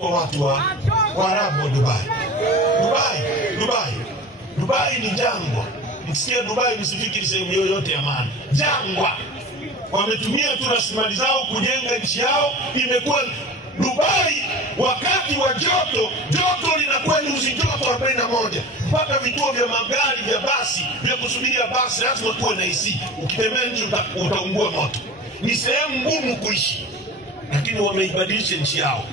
kwa watu wa Waarabu wa Dubai. Dubai ni jangwa. Msikia Dubai msifikiri sehemu yoyote ya maana. Jangwa. Wametumia tu rasilimali zao kujenga nchi yao. Imekuwa Dubai wakati wa joto linakuwa nyuzi joto 41. Mpaka vituo vya magari vya basi vya kusubiria basi lazima kuwe na AC. Ukitembea nje utaungua moto. Ni sehemu ngumu kuishi. Lakini wameibadilisha nchi yao.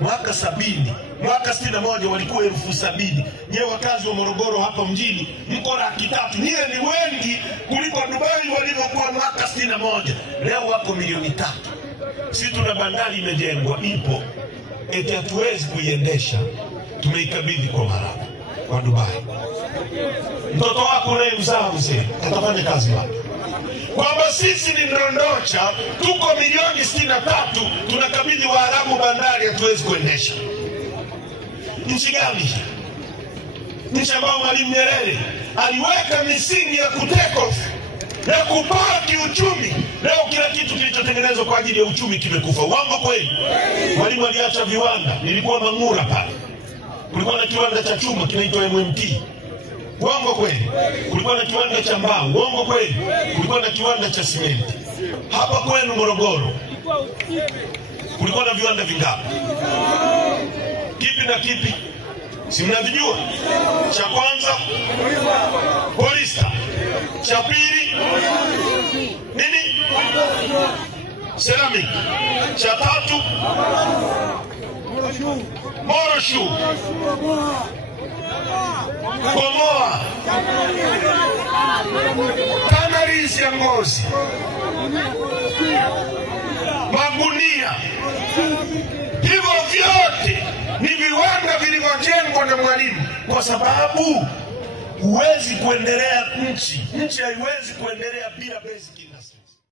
Mwaka 61 walikuwa 70,000. Nyewe wakazi wa Morogoro hapa mjini mko 300,000. Nyewe ni wengi kuliko Dubai walivyokuwa mwaka 61. Leo wako 300,000. Sisi tuna bandari imejengwa ipo. Eti hatuwezi kuiendesha. Tumeikabidhi kwa Waarabu wa Dubai. Mtoto wako unayemzaa mzee atafanya kazi wapi? Kwamba sisi ni ndondocha, tuko milioni 63, tunakabidhi Waarabu bandari hatuwezi kuendesha. Nchi gani? Nchi ambayo Mwalimu Nyerere aliweka misingi ya kutake off, ya kupaa kiuchumi. Leo kila kitu kilichotengenezwa kwa ajili ya uchumi kimekufa. Uongo kweli? Mwalimu aliacha viwanda. Nilikuwa Mangura pale. Kulikuwa na kiwanda cha chuma kinaitwa MMT. Uongo kweli? Kulikuwa na kiwanda cha mbao. Uongo kweli? Kulikuwa na kiwanda cha simenti. Hapa kwenu Morogoro kulikuwa na viwanda vingapi? Kipi na kipi? Si mnavijua? Cha kwanza Polista. Cha pili nini? Ceramic. Cha tatu Moroshu. Komoa. Tanarizi ya ngozi. Magunia. Hivyo vyote ni viwanda vilivyojengwa na Mwalimu, kwa sababu huwezi kuendelea nchi haiwezi kuendelea bila basic industry.